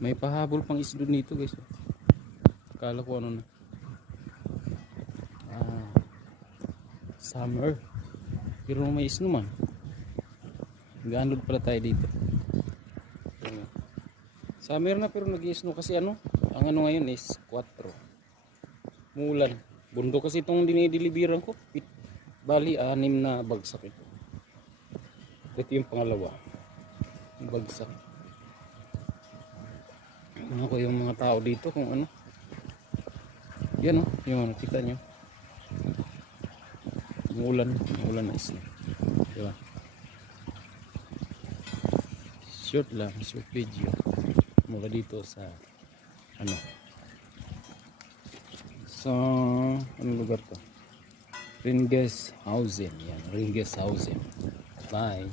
May pahabol pang isdo nito guys. Akala ko ano na. Summer. Pero may isno man. Nag-unload pala tayo dito. Summer na pero nag-isno kasi ano. Ang ano ngayon is 4. Mulan. Bundo kasi itong dinideliveran ko. Bali 6 na bagsak ito. Ito yung pangalawa. Bagsak. Ano ko yung mga tao dito kung ano. Yan o. Yung kita nyo. Umulan na isla. Diba? Short lang, short video. Mula dito sa ano. Sa anong lugar to? Ringhausen. Yan, Ringhausen. Bye.